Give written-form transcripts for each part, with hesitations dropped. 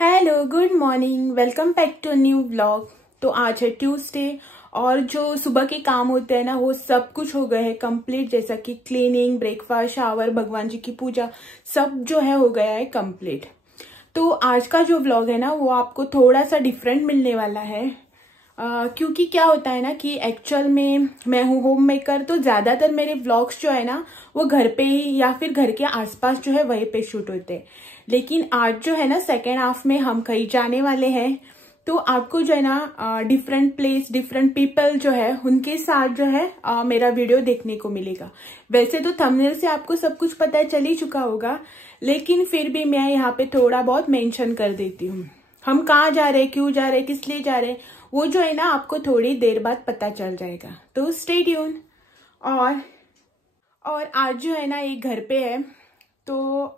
Hello, good morning, welcome back to new vlog. तो आज है ट्यूसडे और जो सुबह के काम होते हैं ना वो सब कुछ हो गए हैं कंप्लीट, जैसा कि क्लीनिंग, ब्रेकफास्ट, शावर, भगवान जी की पूजा, सब जो है हो गया है कंप्लीट। तो आज का जो व्लॉग है ना वो आपको थोड़ा सा डिफरेंट मिलने वाला है। क्योंकि क्या होता है ना कि एक्चुअल में मैं हूँ होम मेकर, तो ज्यादातर मेरे व्लॉग्स जो है ना वो घर पे ही या फिर घर के आसपास जो है वहीं पे शूट होते हैं। लेकिन आज जो है ना सेकेंड हाफ में हम कहीं जाने वाले हैं, तो आपको जो है ना डिफरेंट प्लेस, डिफरेंट पीपल जो है उनके साथ जो है मेरा वीडियो देखने को मिलेगा। वैसे तो थंबनेल से आपको सब कुछ पता चल ही चुका होगा, लेकिन फिर भी मैं यहाँ पे थोड़ा बहुत मेंशन कर देती हूँ। हम कहाँ जा रहे हैं, क्यों जा रहे हैं, किस लिए जा रहे हैं, वो जो है ना आपको थोड़ी देर बाद पता चल जाएगा, तो स्टे ट्यून। और आज जो है ना एक घर पे है, तो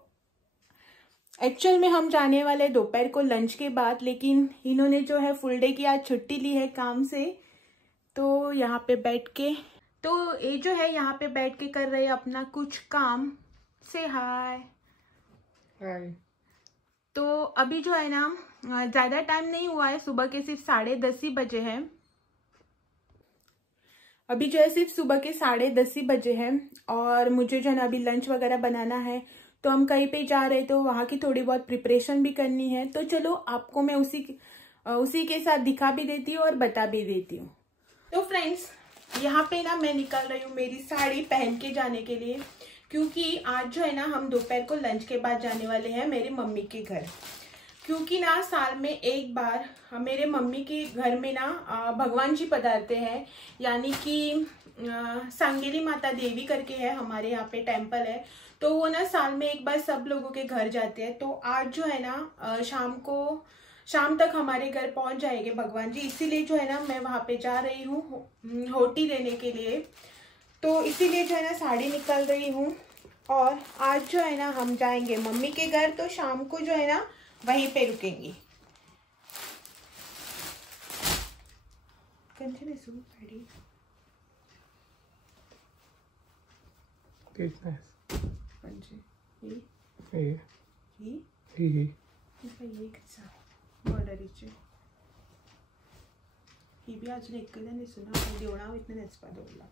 एक्चुअल में हम जाने वाले दोपहर को लंच के बाद, लेकिन इन्होंने जो है फुल डे की आज छुट्टी ली है काम से, तो यहाँ पे बैठ के, तो ये जो है यहाँ पे बैठ के कर रहे हैं अपना कुछ काम। से हाय हाय। तो अभी जो है ना ज्यादा टाइम नहीं हुआ है, सुबह के सिर्फ 10:30 ही बजे हैं। अभी जो है सिर्फ सुबह के 10:30 ही बजे हैं और मुझे जो है ना अभी लंच वगैरह बनाना है, तो हम कहीं पे जा रहे तो वहाँ की थोड़ी बहुत प्रिपरेशन भी करनी है। तो चलो आपको मैं उसी के साथ दिखा भी देती हूँ और बता भी देती हूँ। तो फ्रेंड्स, यहाँ पे ना मैं निकल रही हूँ मेरी साड़ी पहन के जाने के लिए, क्योंकि आज जो है ना हम दोपहर को लंच के बाद जाने वाले हैं मेरी मम्मी के घर। क्योंकि ना साल में एक बार मेरे मम्मी के घर में ना भगवान जी पधारते हैं, यानी कि सांगेली माता देवी करके है, हमारे यहाँ पे टेम्पल है, तो वो ना साल में एक बार सब लोगों के घर जाते हैं। तो आज जो है ना शाम तक हमारे घर पहुंच जाएंगे भगवान जी, इसीलिए जो है ना मैं वहाँ पे जा रही हूँ होटी देने के लिए। तो इसीलिए जो है ना साड़ी निकाल रही हूँ, और आज जो है ना हम जाएंगे मम्मी के घर, तो शाम को जो है ना वहीं पे रुकेंगी। ही भी अजून एक देवणा इतने नेचपा दोला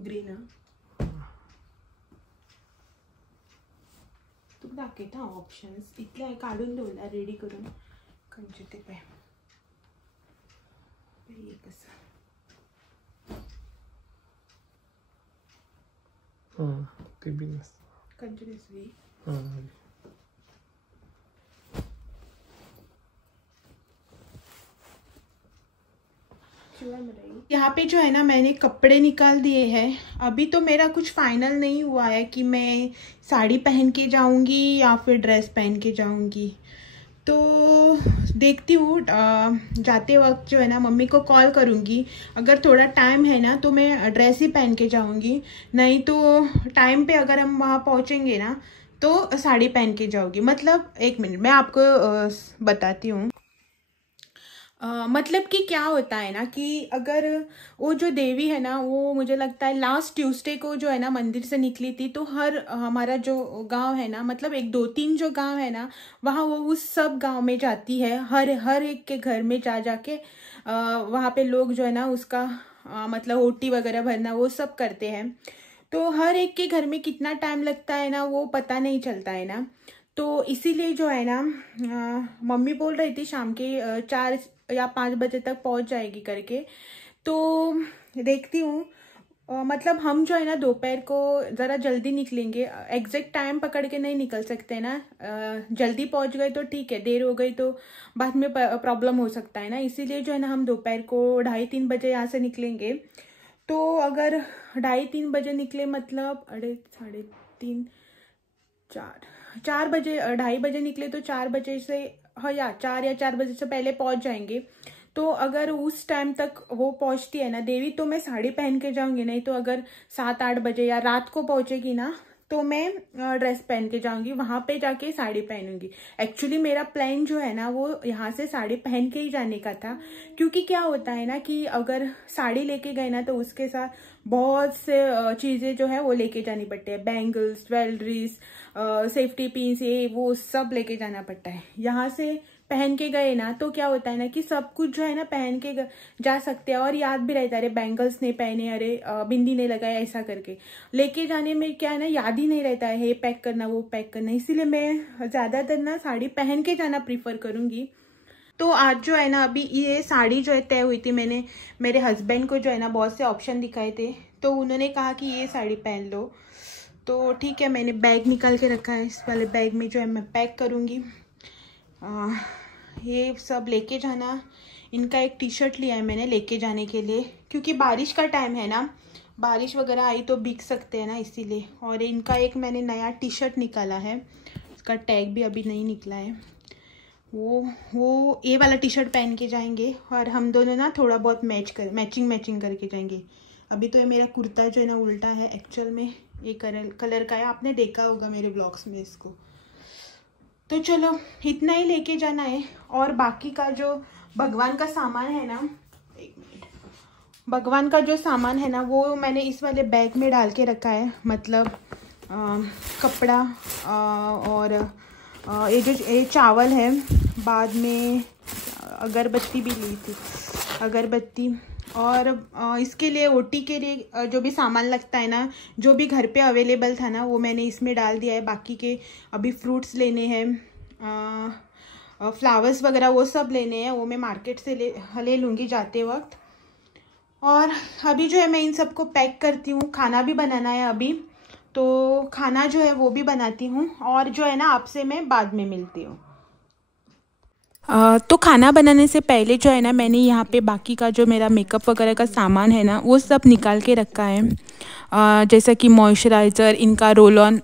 ग्रीन तुका दाखयता हांव ऑप्शन्स, इतले हांवें काडून दवरला रेडी करून, खंयचे ते पळय। एक आसा ते बीन आसता खंयचे दिसली। यहाँ पे जो है ना मैंने कपड़े निकाल दिए हैं। अभी तो मेरा कुछ फाइनल नहीं हुआ है कि मैं साड़ी पहन के जाऊंगी या फिर ड्रेस पहन के जाऊंगी, तो देखती हूँ। जाते वक्त जो है ना मम्मी को कॉल करूँगी, अगर थोड़ा टाइम है ना तो मैं ड्रेस ही पहन के जाऊँगी, नहीं तो टाइम पे अगर हम वहाँ पहुँचेंगे ना तो साड़ी पहन के जाऊँगी। मतलब एक मिनट मैं आपको बताती हूँ। मतलब कि क्या होता है ना कि अगर वो जो देवी है ना वो मुझे लगता है लास्ट ट्यूसडे को जो है ना मंदिर से निकली थी, तो हर हमारा जो गांव है ना, मतलब 1-2-3 जो गांव है ना वहाँ वो उस सब गांव में जाती है, हर एक के घर में जाके वहाँ पे लोग जो है ना उसका मतलब होटी वगैरह भरना वो सब करते हैं। तो हर एक के घर में कितना टाइम लगता है ना वो पता नहीं चलता है ना, तो इसीलिए जो है ना मम्मी बोल रही थी शाम के 4 या 5 बजे तक पहुंच जाएगी करके। तो देखती हूँ, मतलब हम जो है ना दोपहर को ज़रा जल्दी निकलेंगे, एग्जैक्ट टाइम पकड़ के नहीं निकल सकते ना। जल्दी पहुंच गए तो ठीक है, देर हो गई तो बाद में प्रॉब्लम हो सकता है ना, इसीलिए जो है ना हम दोपहर को 2:30-3 बजे यहाँ से निकलेंगे। तो अगर 2:30-3 बजे निकले, मतलब 3:30 4 बजे 2:30 बजे निकले तो 4 बजे से, हाँ या 4 बजे से पहले पहुंच जाएंगे। तो अगर उस टाइम तक वो पहुंचती है ना देवी, तो मैं साड़ी पहन के जाऊंगी, नहीं तो अगर 7-8 बजे या रात को पहुंचेगी ना तो मैं ड्रेस पहन के जाऊंगी, वहां पे जाके साड़ी पहनूंगी। एक्चुअली मेरा प्लान जो है ना वो यहाँ से साड़ी पहन के ही जाने का था, क्योंकि क्या होता है ना कि अगर साड़ी लेके गए ना तो उसके साथ बहुत से चीजें जो है वो लेके जानी पड़ती है, बैंगल्स, ज्वेलरीज, सेफ्टी पिन्स, ये वो सब लेके जाना पड़ता है। यहाँ से पहन के गए ना तो क्या होता है ना कि सब कुछ जो है ना पहन के जा सकते हैं और याद भी रहता है, अरे बैंगल्स नहीं पहने, अरे बिंदी नहीं लगाया, ऐसा करके लेके जाने में क्या है ना याद ही नहीं रहता है, ये पैक करना वो पैक करना। इसीलिए मैं ज्यादातर ना साड़ी पहन के जाना प्रीफर करूंगी। तो आज जो है ना अभी ये साड़ी जो है तय हुई थी, मैंने मेरे हस्बैंड को जो है ना बहुत से ऑप्शन दिखाए थे, तो उन्होंने कहा कि ये साड़ी पहन लो। तो ठीक है, मैंने बैग निकाल के रखा है, इस वाले बैग में जो है मैं पैक करूँगी। ये सब लेके जाना, इनका एक टी शर्ट लिया है मैंने लेके जाने के लिए, क्योंकि बारिश का टाइम है ना, बारिश वगैरह आई तो भीग सकते हैं ना, इसीलिए। और इनका एक मैंने नया टी शर्ट निकाला है, उसका टैग भी अभी नहीं निकला है, वो ये वाला टी शर्ट पहन के जाएंगे और हम दोनों ना थोड़ा बहुत मैचिंग करके जाएंगे। अभी तो ये मेरा कुर्ता जो है ना उल्टा है, एक्चुअल में ये कलर का है, आपने देखा होगा मेरे ब्लॉग्स में इसको। तो चलो इतना ही लेके जाना है, और बाकी का जो भगवान का सामान है ना, एक मिनट, भगवान का जो सामान है ना वो मैंने इस वाले बैग में डाल के रखा है, मतलब कपड़ा और ये चावल है, बाद में अगरबत्ती भी ली थी, अगरबत्ती, और इसके लिए ओटी के लिए जो भी सामान लगता है ना, जो भी घर पे अवेलेबल था ना वो मैंने इसमें डाल दिया है। बाकी के अभी फ्रूट्स लेने हैं, फ्लावर्स वगैरह वो सब लेने हैं, वो मैं मार्केट से ले लूँगी जाते वक्त। और अभी जो है मैं इन सबको पैक करती हूँ, खाना भी बनाना है अभी, तो खाना जो है वो भी बनाती हूँ, और जो है ना आपसे मैं बाद में मिलती हूँ। तो खाना बनाने से पहले जो है ना मैंने यहाँ पे बाकी का जो मेरा मेकअप वगैरह का सामान है ना वो सब निकाल के रखा है, जैसा कि मॉइस्चराइज़र, इनका roll on,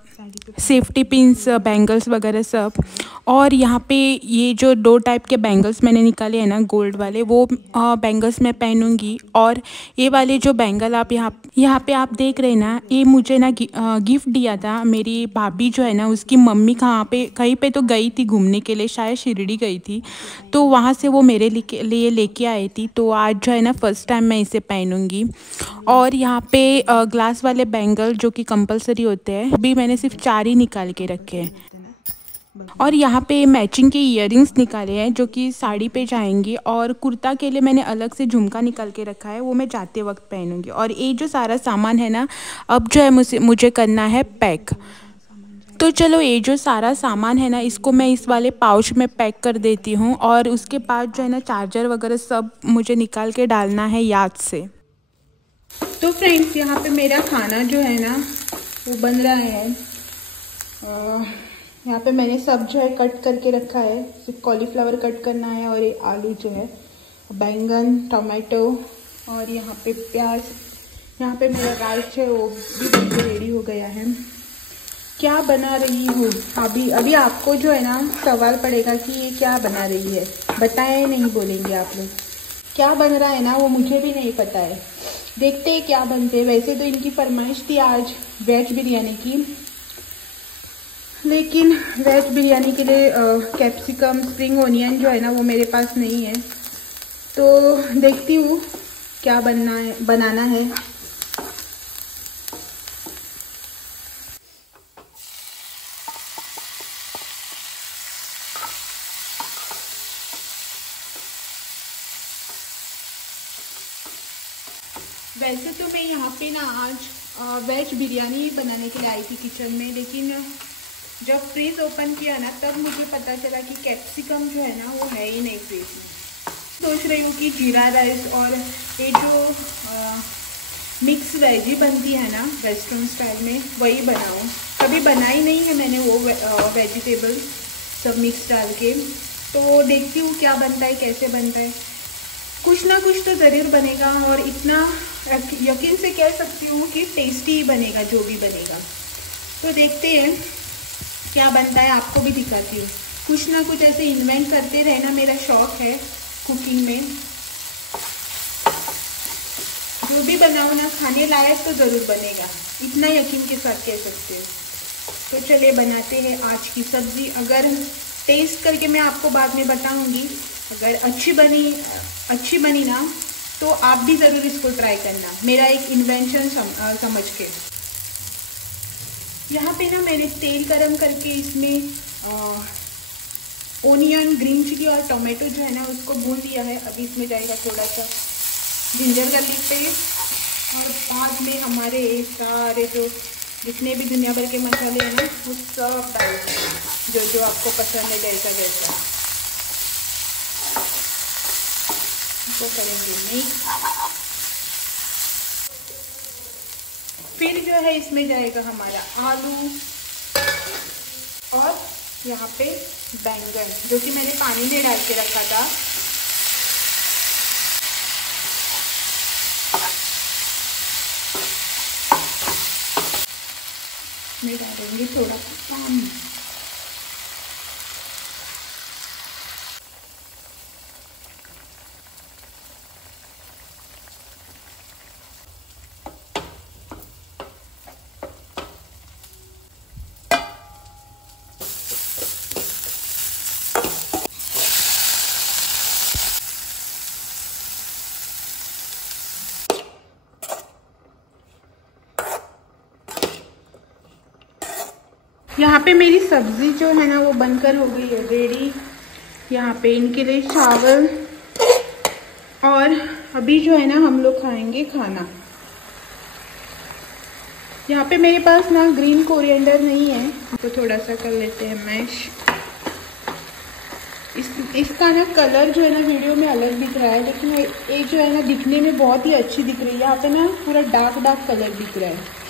safety pins, bangles वगैरह सब। और यहाँ पे ये जो 2 टाइप के बैंगल्स मैंने निकाले हैं ना गोल्ड वाले, वो बैंगल्स मैं पहनूंगी। और ये वाले जो बैंगल आप यहाँ पे आप देख रहे हैं ना, ये मुझे ना गिफ्ट दिया था मेरी भाभी जो है ना, उसकी मम्मी कहीं पे तो गई थी घूमने के लिए, शायद शिरडी गई थी, तो वहाँ से वो मेरे लिए लेके आई थी। तो आज जो है ना फर्स्ट टाइम मैं इसे पहनूंगी। और यहाँ पे ग्लास वाले बैंगल जो कि कंपलसरी होते हैं, अभी मैंने सिर्फ 4 ही निकाल के रखे हैं। और यहाँ पे मैचिंग के इयररिंग्स निकाले हैं जो कि साड़ी पे जाएंगी, और कुर्ता के लिए मैंने अलग से झुमका निकाल के रखा है, वो मैं जाते वक्त पहनूंगी। और ये जो सारा सामान है ना अब जो है मुझे करना है पैक। तो चलो ये जो सारा सामान है ना इसको मैं इस वाले पाउच में पैक कर देती हूँ, और उसके बाद जो है ना चार्जर वगैरह सब मुझे निकाल के डालना है याद से। तो फ्रेंड्स यहाँ पे मेरा खाना जो है ना वो बन रहा है। यहाँ पे मैंने सब जो है कट करके रखा है, सिर्फ कॉलीफ्लावर कट करना है, और ये आलू जो है, बैंगन, टमाटो, और यहाँ पे प्याज। यहाँ पे मेरा राइस है वो भी बनके रेडी हो गया है। क्या बना रही हूँ अभी आपको जो है ना सवाल पड़ेगा कि ये क्या बना रही है, बताए नहीं बोलेंगे आप लोग। क्या बन रहा है ना वो मुझे भी नहीं पता है, देखते हैं क्या बनते हैं। वैसे तो इनकी फरमाइश थी आज वेज बिरयानी की, लेकिन वेज बिरयानी के लिए कैप्सिकम, स्प्रिंग ओनियन जो है ना वो मेरे पास नहीं है, तो देखती हूँ क्या बनाना है। वैसे तो मैं यहाँ पे ना आज वेज बिरयानी बनाने के लिए आई थी किचन में, लेकिन जब फ्रीज ओपन किया ना तब मुझे पता चला कि कैप्सिकम जो है ना वो है ही नहीं फ्रीज में। सोच रही हूँ कि जीरा राइस और ये जो मिक्स वेजी बनती है ना रेस्टोरेंट स्टाइल में वही बनाऊँ। कभी बनाई नहीं है मैंने वो वेजिटेबल सब मिक्स डाल के, तो देखती हूँ क्या बनता है, कैसे बनता है। कुछ ना कुछ तो ज़रूर बनेगा, और इतना यकीन से कह सकती हूँ कि टेस्टी ही बनेगा जो भी बनेगा। तो देखते हैं क्या बनता है, आपको भी दिखाती हूँ। कुछ ना कुछ ऐसे इन्वेंट करते रहना मेरा शौक है कुकिंग में। जो भी बनाओ ना खाने लायक तो ज़रूर बनेगा, इतना यकीन के साथ कह सकते हो। तो चलिए बनाते हैं आज की सब्जी। अगर टेस्ट करके मैं आपको बाद में बताऊंगी, अगर अच्छी बनी ना तो आप भी ज़रूर इसको ट्राई करना, मेरा एक इन्वेंशन समझ के। यहाँ पे ना मैंने तेल गरम करके इसमें ओनियन, ग्रीन चिली और टोमेटो जो है ना उसको भून लिया है। अभी इसमें जाएगा थोड़ा सा जिंजर गार्लिक पेस्ट और बाद में हमारे सारे जो जितने भी दुनिया भर के मसाले हैं ना वो सब डालते हैं, जो जो आपको पसंद है जैसा जैसा वो करेंगे मिक्स। फिर जो है इसमें जाएगा हमारा आलू और यहाँ पे बैंगन जो कि मैंने पानी में डाल के रखा था। मैं डालूंगी थोड़ा सा पानी। यहाँ पे मेरी सब्जी जो है ना वो बनकर हो गई है रेडी। यहाँ पे इनके लिए चावल और अभी जो है ना हम लोग खाएंगे खाना। यहाँ पे मेरे पास ना ग्रीन कोरिएंडर नहीं है तो थोड़ा सा कर लेते हैं मैश। इसका ना कलर जो है ना वीडियो में अलग दिख रहा है, लेकिन ये जो है ना दिखने में बहुत ही अच्छी दिख रही है। यहाँ पे ना पूरा डार्क कलर दिख रहा है।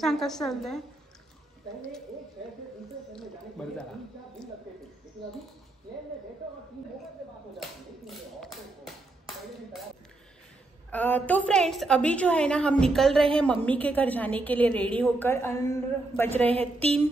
सांग कसं चाललंय? तो फ्रेंड्स अभी जो है ना हम निकल रहे हैं मम्मी के घर जाने के लिए रेडी होकर। बज रहे हैं 3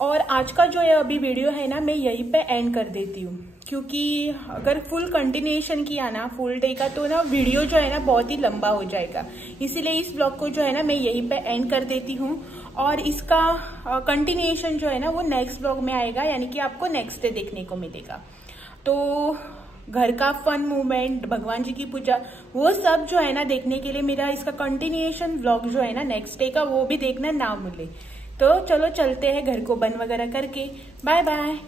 और आज का जो है अभी वीडियो है ना मैं यहीं पे एंड कर देती हूँ, क्योंकि अगर फुल कंटिन्यूएशन किया ना फुल डे का तो ना वीडियो जो है ना बहुत ही लंबा हो जाएगा। इसीलिए इस ब्लॉग को जो है ना मैं यहीं पे एंड कर देती हूँ और इसका कंटिन्यूएशन जो है ना वो नेक्स्ट ब्लॉग में आएगा, यानी कि आपको नेक्स्ट डे देखने को मिलेगा। तो घर का फन मूवमेंट, भगवान जी की पूजा, वो सब जो है ना देखने के लिए मेरा इसका कंटिन्यूएशन ब्लॉग जो है ना नेक्स्ट डे का वो भी देखना ना भूले। तो चलो चलते हैं घर को बंद वगैरह करके। Bye bye.